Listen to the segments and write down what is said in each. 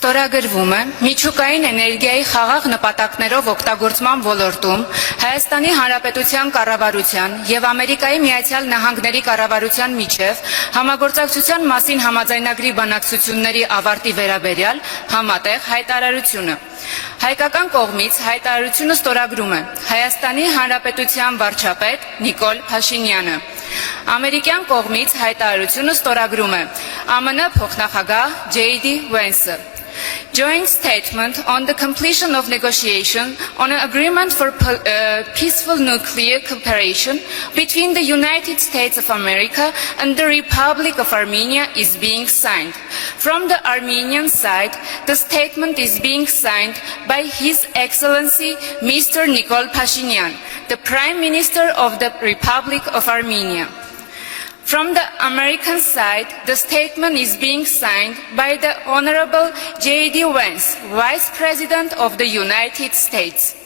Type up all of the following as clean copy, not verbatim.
Ստորագրվում է միջուկային էներգիայի խաղաղ նպատակներով օգտագործման ոլորտում Հայաստանի Հանրապետության կառավարության եւ Ամերիկայի Միացյալ Նահանգների կառավարության միջև համագործակցության մասին համաձայնագրի բանակցությունների ավարտի վերաբերյալ համատեղ հայտարարությունը։ Հայկական կողմից հայտարարությունը ստորագրում է Հայաստանի Հանրապետության վարչապետ Նիկոլ Փաշինյանը։ Ամերիկյան կողմից հայտարարությունը ստորագրում է ԱՄՆ փոխնախագահ JD Vance. Joint statement on the completion of negotiation on an agreement for peaceful nuclear cooperation between the United States of America and the Republic of Armenia is being signed. From the Armenian side, the statement is being signed by His Excellency Mr. Nikol Pashinyan, the Prime Minister of the Republic of Armenia. From the American side, the statement is being signed by the Honorable JD Vance, Vice President of the United States.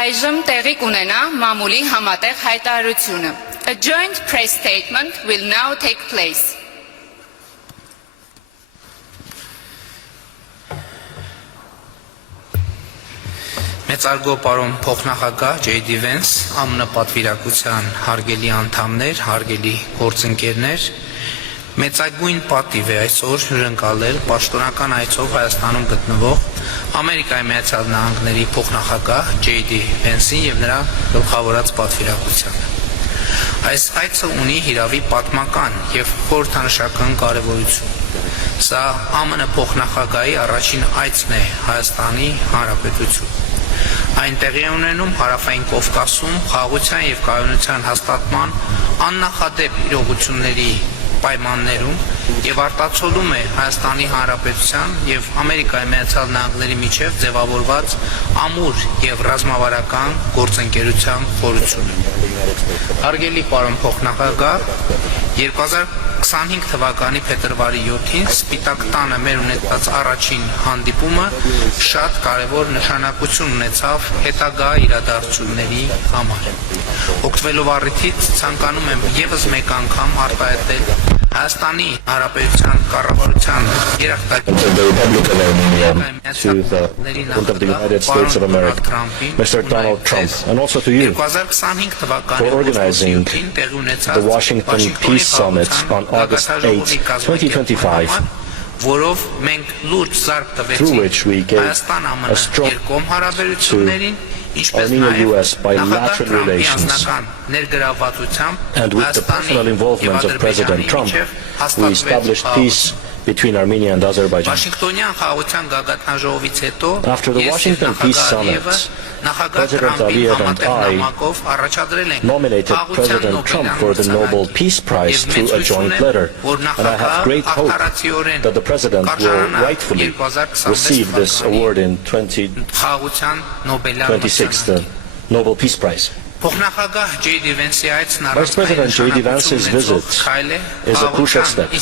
Այժմ տեղի կունենա մամուլի համատեղ հայտարարությունը. A joint press statement will now take place. Մեծարգո պարոն փոխնախագահ JD Vance, ԱՄՆ պատվիրակության հարգելի անդամներ, հարգելի գործընկերներ, մեծագույն պատիվ է այսօր հյուրընկալել պաշտոնական այցով Հայաստանում գտնվող Ամերիկայի Միացյալ Նահանգների փոխնախագահ JD Vance-ին եւ նրա գլխավորած պատվիրակությանը։ Այս այցը ունի հիրավի պատմական եւ խորհրդանշական կարեւորություն։ Սա ԱՄՆ փոխնախագահի առաջին այցն է Հայաստանի Հանրապետություն։ Այն տեղի է ունենում Հարավային Կովկասում խաղաղության եւ կայունության հաստատման աննախադեպ իրողությունների պայմաններում եւ արտացոլում է Հայաստանի Հանրապետության եւ Ամերիկայի Միացյալ Նահանգների միջև ձևավորված ամուր եւ ռազմավարական գործընկերության խորությունը։ Հարգելի պարոն փոխնախագահ, 2025 թվականի փետրվարի 7-ին Սպիտակ տանը մեր ունեցած առաջին հանդիպումը շատ կարևոր նշանակություն ունեցավ հետագա իրադարձությունների համար։ Օգտվելով առիթից ցանկանում եմ եւս մեկ անգամ արտահայտել Հայաստանի Հանրապետության կառավարության of the United States of America, Mr. Donald Trump, and also to you for organizing the Washington Peace Summit on August 8, 2025, through which we gave a strong to Armenia-US bilateral relations, and with the personal involvement of President Trump, we established peace between Armenia and Azerbaijan. After the Washington Peace Summit, President Aliyev and I nominated President Trump for the Nobel Peace Prize through a joint letter, and I have great hope that the President will rightfully receive this award in 2026, the Nobel Peace Prize. Vice President JD Vance's visit is a crucial step in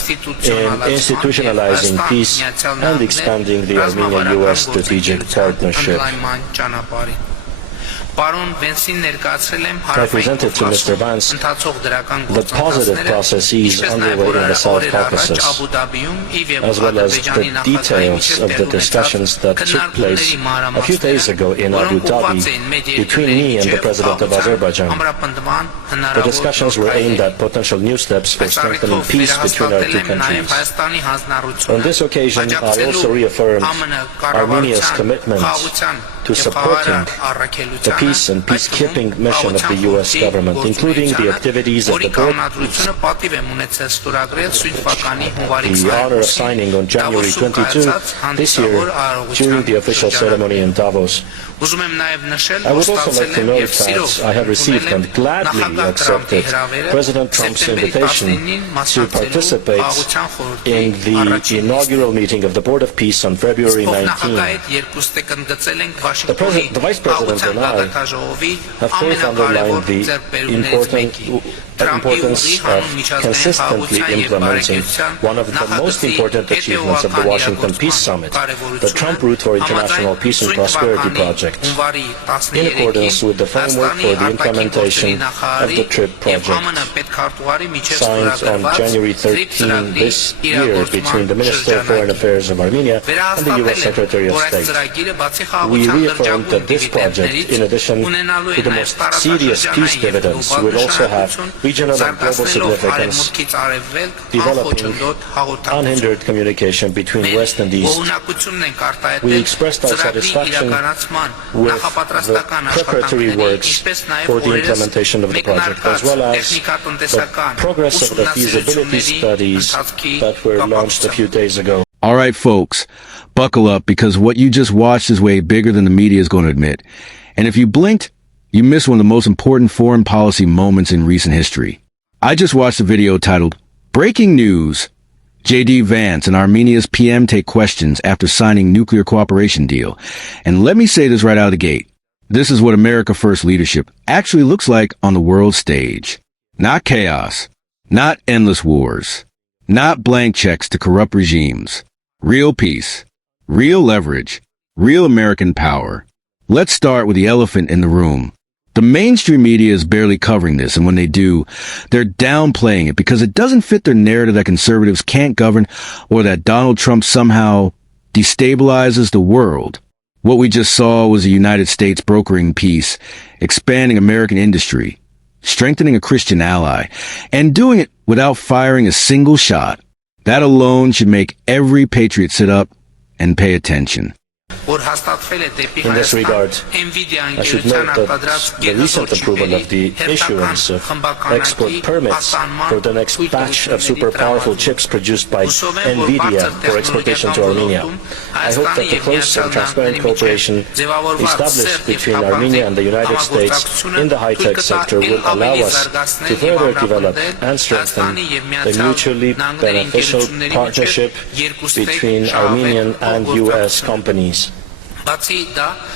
institutionalizing peace and expanding the Armenia-US strategic partnership. I presented to Mr. Vance the positive processes underway in the South Caucasus, as well as the details of the discussions that took place a few days ago in Abu Dhabi between me and the President of Azerbaijan. The discussions were aimed at potential new steps for strengthening peace between our two countries. On this occasion, I also reaffirmed Armenia's commitment to supporting the peace and peacekeeping mission of the U.S. government, including the activities of the board. The honor of signing on January 22 this year during the official ceremony in Davos. I would also like to note that I have received and gladly accepted President Trump's invitation to participate in the inaugural meeting of the Board of Peace on February 19. The Vice President and I have both underlined the importance of consistently implementing one of the most important achievements of the Washington Peace Summit, the Trump Route for International Peace and Prosperity Project, in accordance with the framework for the implementation of the TRIP project, signed on January 13 this year between the Minister of Foreign Affairs of Armenia and the U.S. Secretary of State. We reaffirmed that this project, in addition to the most serious peace dividends, will also have regional and global significance, developing unhindered communication between West and East. We expressed our satisfaction with the preparatory works for the implementation of the project, as well as the progress of the feasibility studies that were launched a few days ago. All right, folks, buckle up, because what you just watched is way bigger than the media is going to admit. And if you blinked, you missed one of the most important foreign policy moments in recent history. I just watched a video titled, Breaking News. JD Vance and Armenia's PM take questions after signing nuclear cooperation deal. And let me say this right out of the gate. This is what America First leadership actually looks like on the world stage. Not chaos. Not endless wars. Not blank checks to corrupt regimes. Real peace. Real leverage. Real American power. Let's start with the elephant in the room. The mainstream media is barely covering this, and when they do, they're downplaying it because it doesn't fit their narrative that conservatives can't govern or that Donald Trump somehow destabilizes the world. What we just saw was the United States brokering peace, expanding American industry, strengthening a Christian ally, and doing it without firing a single shot. That alone should make every patriot sit up and pay attention. In this regard, I should note that the recent approval of the issuance of export permits for the next batch of super powerful chips produced by Nvidia for exportation to Armenia. I hope that the close and transparent cooperation established between Armenia and the United States in the high-tech sector will allow us to further develop and strengthen the mutually beneficial partnership between Armenian and U.S. companies.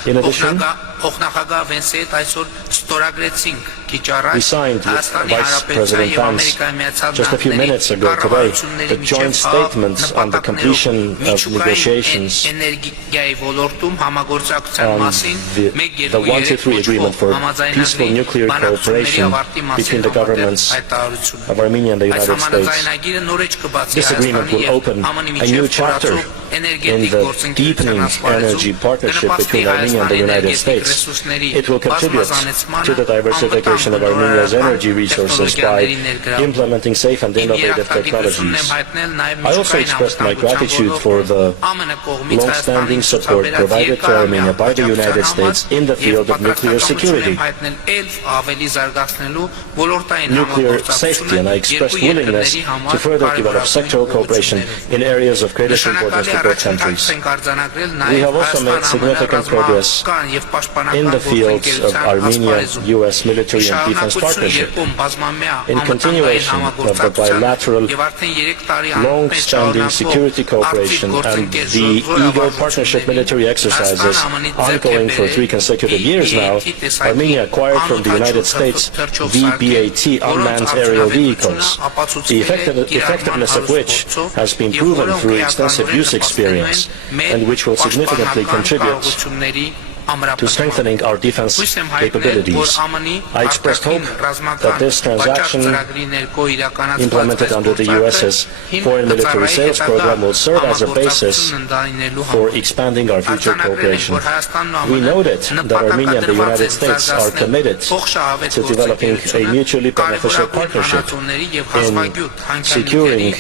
In addition, we signed with Vice President Vance just a few minutes ago today the joint statement on the completion of negotiations on the 123 agreement for peaceful nuclear cooperation between the governments of Armenia and the United States. This agreement will open a new chapter in the deepening energy partnership between Armenia and the United States. It will contribute to the diversification of Armenia's energy resources by implementing safe and innovative technologies. I also expressed my gratitude for the long-standing support provided to Armenia by the United States in the field of nuclear security, nuclear safety, and I expressed willingness to further develop sectoral cooperation in areas of greatest importance to both countries. We have also made significant progress in the fields of Armenia-US military and defense partnership, in continuation of the bilateral long-standing security cooperation and the Eagle Partnership military exercises ongoing for 3 consecutive years now. Armenia acquired from the United States VBAT unmanned aerial vehicles, the effectiveness of which has been proven through extensive use experience and which will significantly contribute to strengthening our defense capabilities. I expressed hope that this transaction, implemented under the U.S.'s foreign military sales program, will serve as a basis for expanding our future cooperation. We noted that Armenia and the United States are committed to developing a mutually beneficial partnership in securing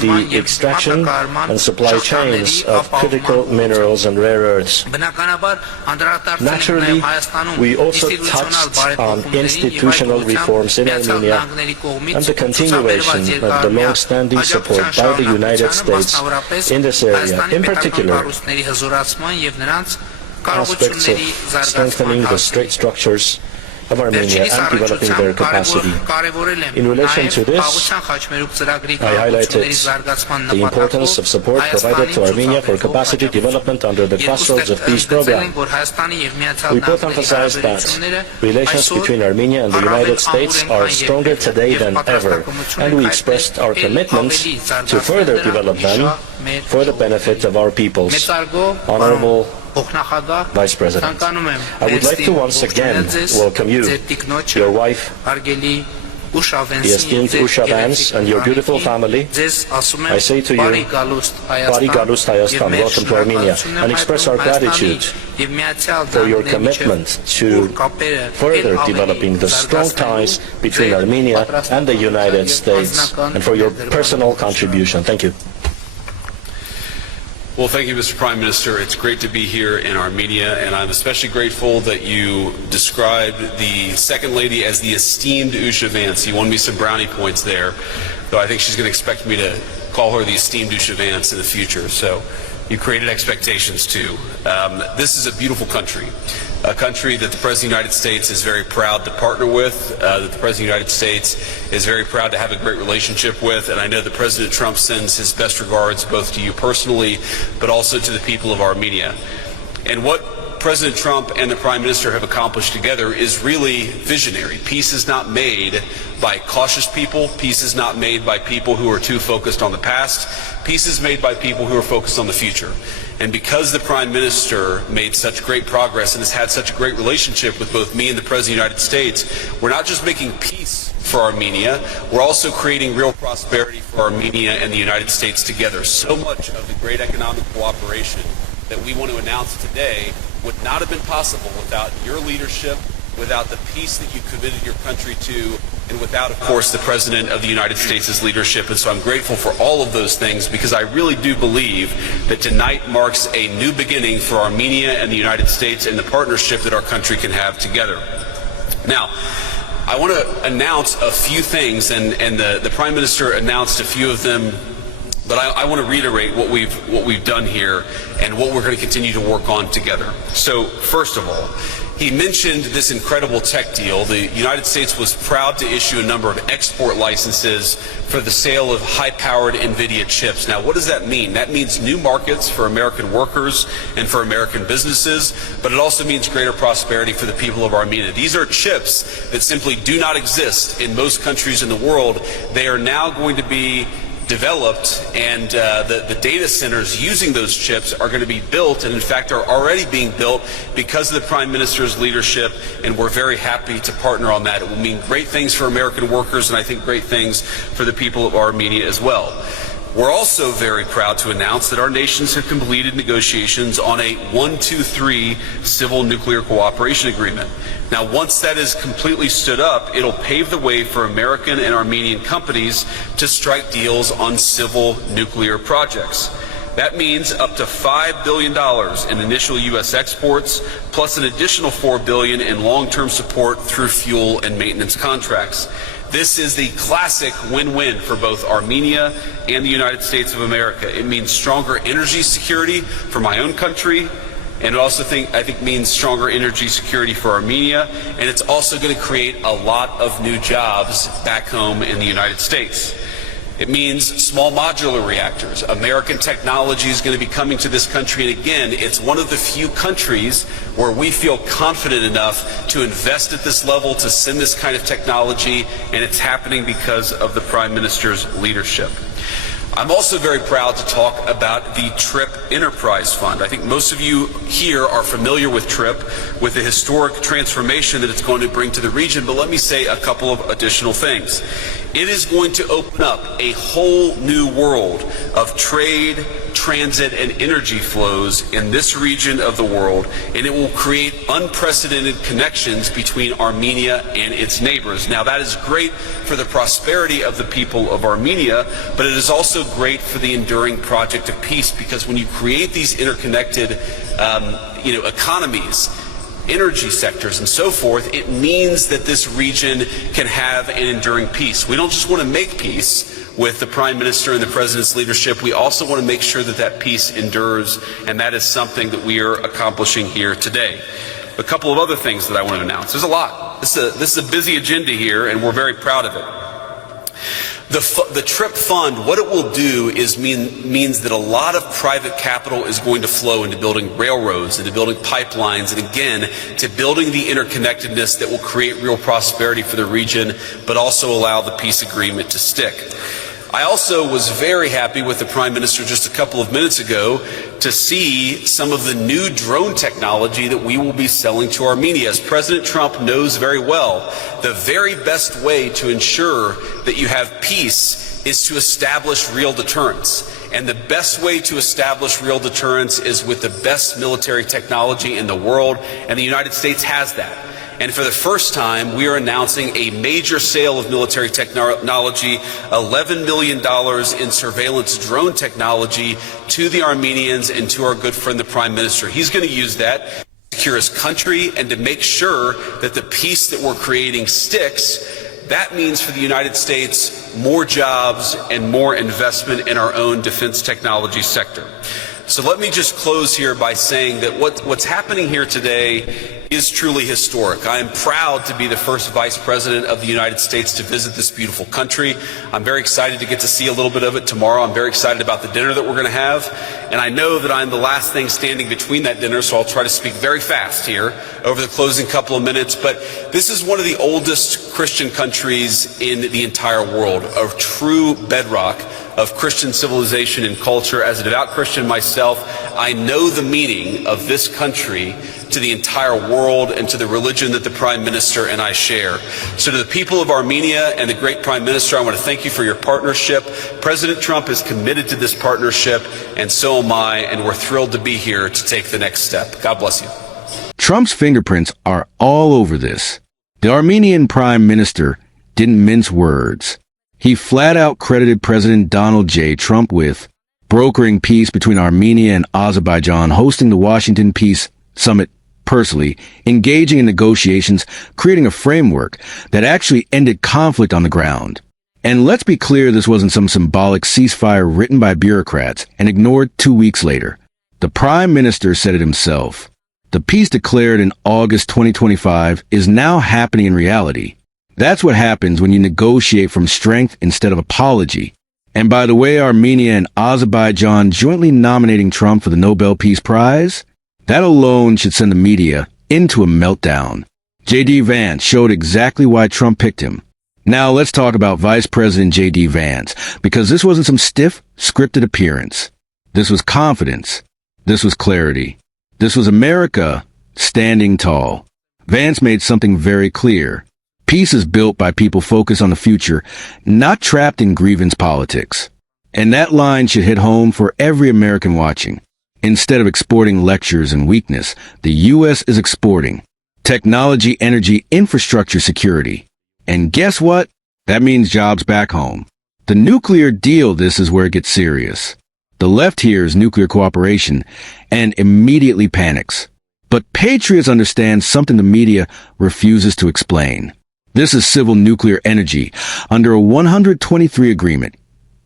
the extraction and supply chains of critical minerals and rare earths. Naturally, we also touched on institutional reforms in Armenia and the continuation of the long-standing support by the United States in this area, in particular aspects of strengthening the state structures of Armenia and developing their capacity. In relation to this, I highlighted the importance of support provided to Armenia for capacity development under the Crossroads of Peace program. We both emphasized that relations between Armenia and the United States are stronger today than ever, and we expressed our commitment to further develop them for the benefit of our peoples. Honorable Vice President, I would like to once again welcome you, your wife, the esteemed Usha Vance, and your beautiful family. I say to you, Bari Galust Hayastan, welcome to Armenia, and express our gratitude for your commitment to further developing the strong ties between Armenia and the United States, and for your personal contribution. Thank you. Well, thank you, Mr. Prime Minister. It's great to be here in Armenia, and I'm especially grateful that you described the Second Lady as the esteemed Usha Vance. You won me some brownie points there, though I think she's going to expect me to call her the esteemed Usha Vance in the future. So you created expectations, too. This is a beautiful country, a country that the President of the United States is very proud to partner with, that the President of the United States is very proud to have a great relationship with, and I know that President Trump sends his best regards both to you personally, but also to the people of Armenia. And what President Trump and the Prime Minister have accomplished together is really visionary. Peace is not made by cautious people. Peace is not made by people who are too focused on the past. Peace is made by people who are focused on the future. And because the Prime Minister made such great progress and has had such a great relationship with both me and the President of the United States, we're not just making peace for Armenia, we're also creating real prosperity for Armenia and the United States together. So much of the great economic cooperation that we want to announce today would not have been possible without your leadership, without the peace that you committed your country to, and without, of course, the President of the United States' leadership. And so I'm grateful for all of those things, because I really do believe that tonight marks a new beginning for Armenia and the United States and the partnership that our country can have together. Now, I want to announce a few things, and the Prime Minister announced a few of them, but I want to reiterate what we've done here and what we're going to continue to work on together. So, first of all, he mentioned this incredible tech deal. The United States was proud to issue a number of export licenses for the sale of high-powered Nvidia chips. Now, what does that mean? That means new markets for American workers and for American businesses, but it also means greater prosperity for the people of Armenia. These are chips that simply do not exist in most countries in the world. They are now going to be developed, and the data centers using those chips are going to be built, and in fact are already being built because of the Prime Minister's leadership, and we're very happy to partner on that. It will mean great things for American workers, and I think great things for the people of Armenia as well. We're also very proud to announce that our nations have completed negotiations on a 1-2-3 civil nuclear cooperation agreement. Now, once that is completely stood up, it'll pave the way for American and Armenian companies to strike deals on civil nuclear projects. That means up to $5 billion in initial U.S. exports, plus an additional $4 billion in long-term support through fuel and maintenance contracts. This is the classic win-win for both Armenia and the United States of America. It means stronger energy security for my own country, and it also I think means stronger energy security for Armenia, and it's also going to create a lot of new jobs back home in the United States. It means small modular reactors. American technology is going to be coming to this country, and again, it's one of the few countries where we feel confident enough to invest at this level, to send this kind of technology, and it's happening because of the Prime Minister's leadership. I'm also very proud to talk about the TRIP Enterprise Fund. I think most of you here are familiar with TRIP, with the historic transformation that it's going to bring to the region, but let me say a couple of additional things. It is going to open up a whole new world of trade, transit, and energy flows in this region of the world, and it will create unprecedented connections between Armenia and its neighbors. Now, that is great for the prosperity of the people of Armenia, but it is also also great for the enduring project of peace, because when you create these interconnected economies, energy sectors and so forth, it means that this region can have an enduring peace. We don't just want to make peace with the Prime Minister and the President's leadership. We also want to make sure that that peace endures, and that is something that we are accomplishing here today. A couple of other things that I want to announce. There's a lot. This is a busy agenda here, and we're very proud of it. The TRIP fund, what it will do is means that a lot of private capital is going to flow into building railroads, into building pipelines, and again, to building the interconnectedness that will create real prosperity for the region, but also allow the peace agreement to stick. I also was very happy with the Prime Minister just a couple of minutes ago to see some of the new drone technology that we will be selling to Armenia. As President Trump knows very well, the very best way to ensure that you have peace is to establish real deterrence. And the best way to establish real deterrence is with the best military technology in the world, and the United States has that. And for the first time, we are announcing a major sale of military technology, $11 million in surveillance drone technology to the Armenians and to our good friend, the Prime Minister. He's going to use that to secure his country and to make sure that the peace that we're creating sticks. That means for the United States, more jobs and more investment in our own defense technology sector. So let me just close here by saying that what's happening here today is truly historic. I am proud to be the first Vice President of the United States to visit this beautiful country. I'm very excited to get to see a little bit of it tomorrow. I'm very excited about the dinner that we're going to have. And I know that I'm the last thing standing between that dinner, so I'll try to speak very fast here over the closing couple of minutes. But this is one of the oldest Christian countries in the entire world, a true bedrock of Christian civilization and culture. As a devout Christian myself, I know the meaning of this country to the entire world and to the religion that the Prime Minister and I share. So to the people of Armenia and the great Prime Minister, I want to thank you for your partnership. President Trump is committed to this partnership, and so am I, and we're thrilled to be here to take the next step. God bless you. Trump's fingerprints are all over this. The Armenian Prime Minister didn't mince words. He flat out credited President Donald J. Trump with brokering peace between Armenia and Azerbaijan, hosting the Washington Peace Summit personally, engaging in negotiations, creating a framework that actually ended conflict on the ground. And let's be clear, this wasn't some symbolic ceasefire written by bureaucrats and ignored 2 weeks later. The Prime Minister said it himself. The peace declared in August 2025 is now happening in reality. That's what happens when you negotiate from strength instead of apology. And by the way, Armenia and Azerbaijan jointly nominating Trump for the Nobel Peace Prize? That alone should send the media into a meltdown. JD Vance showed exactly why Trump picked him. Now let's talk about Vice President JD Vance, because this wasn't some stiff, scripted appearance. This was confidence. This was clarity. This was America standing tall. Vance made something very clear. Peace is built by people focused on the future, not trapped in grievance politics. And that line should hit home for every American watching. Instead of exporting lectures and weakness, the U.S. is exporting technology, energy, infrastructure, security. And guess what? That means jobs back home. The nuclear deal, this is where it gets serious. The left hears nuclear cooperation and immediately panics. But patriots understand something the media refuses to explain. This is civil nuclear energy under a 123 agreement,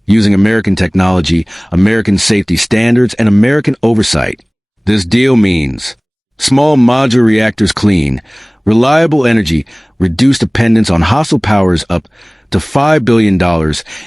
using American technology, American safety standards, and American oversight. This deal means small modular reactors clean, reliable energy, reduced dependence on hostile powers up to $5 billion,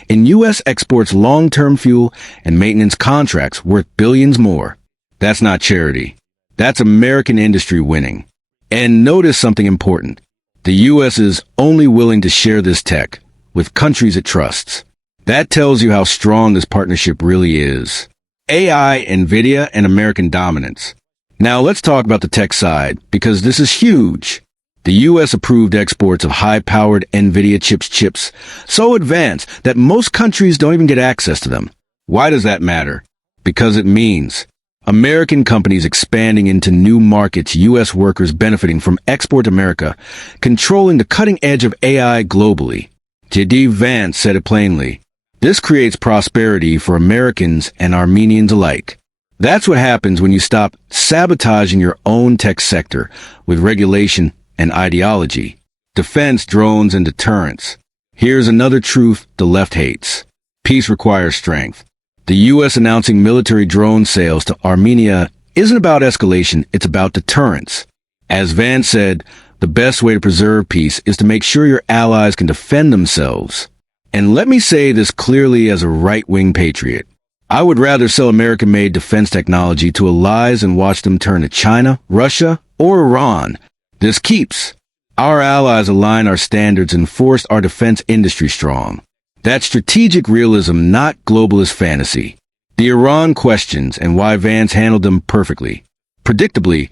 and U.S. exports long-term fuel and maintenance contracts worth billions more. That's not charity. That's American industry winning. And notice something important. The U.S. is only willing to share this tech with countries it trusts. That tells you how strong this partnership really is. AI, Nvidia, and American dominance. Now let's talk about the tech side, because this is huge. The U.S. approved exports of high-powered Nvidia chips so advanced that most countries don't even get access to them. Why does that matter? Because it means American companies expanding into new markets, U.S. workers benefiting from Export America, controlling the cutting edge of AI globally. JD Vance said it plainly. This creates prosperity for Americans and Armenians alike. That's what happens when you stop sabotaging your own tech sector with regulation and ideology. Defense, drones, and deterrence. Here's another truth the left hates. Peace requires strength. The U.S. announcing military drone sales to Armenia isn't about escalation, it's about deterrence. As Vance said, the best way to preserve peace is to make sure your allies can defend themselves. And let me say this clearly as a right-wing patriot. I would rather sell American-made defense technology to allies and watch them turn to China, Russia, or Iran. This keeps our allies align our standards and forced our defense industry strong. That's strategic realism, not globalist fantasy. The Iran questions and why Vance handled them perfectly. Predictably,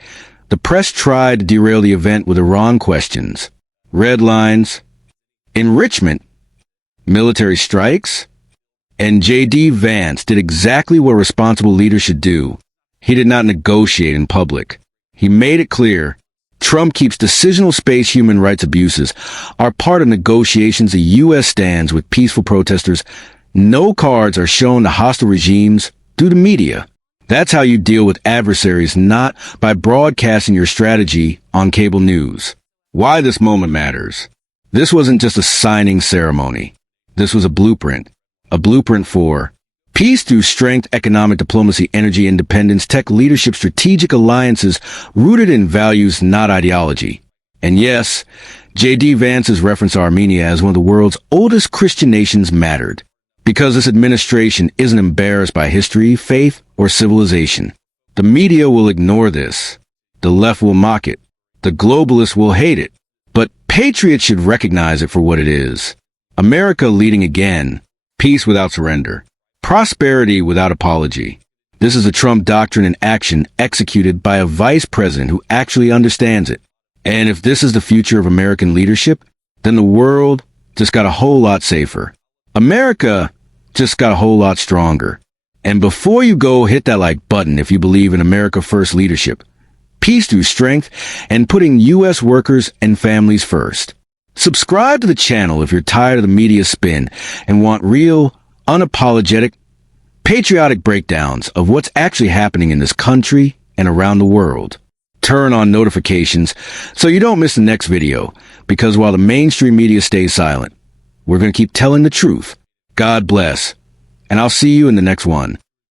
the press tried to derail the event with Iran questions. Red lines, enrichment, military strikes, and JD Vance did exactly what responsible leaders should do. He did not negotiate in public. He made it clear Trump keeps decisional space. Human rights abuses are part of negotiations. The U.S. stands with peaceful protesters. No cards are shown to hostile regimes through the media. That's how you deal with adversaries, not by broadcasting your strategy on cable news. Why this moment matters. This wasn't just a signing ceremony. This was a blueprint for peace through strength, economic diplomacy, energy independence, tech leadership, strategic alliances rooted in values, not ideology. And yes, JD Vance's reference to Armenia as one of the world's oldest Christian nations mattered, because this administration isn't embarrassed by history, faith, or civilization. The media will ignore this. The left will mock it. The globalists will hate it. But patriots should recognize it for what it is. America leading again. Peace without surrender. Prosperity without apology. This is a Trump doctrine in action executed by a vice president who actually understands it. And if this is the future of American leadership, then the world just got a whole lot safer. America just got a whole lot stronger. And before you go, hit that like button if you believe in America First leadership, peace through strength, and putting U.S. workers and families first. Subscribe to the channel if you're tired of the media spin and want real, unapologetic, patriotic breakdowns of what's actually happening in this country and around the world. Turn on notifications so you don't miss the next video, because while the mainstream media stays silent, we're going to keep telling the truth. God bless, and I'll see you in the next one.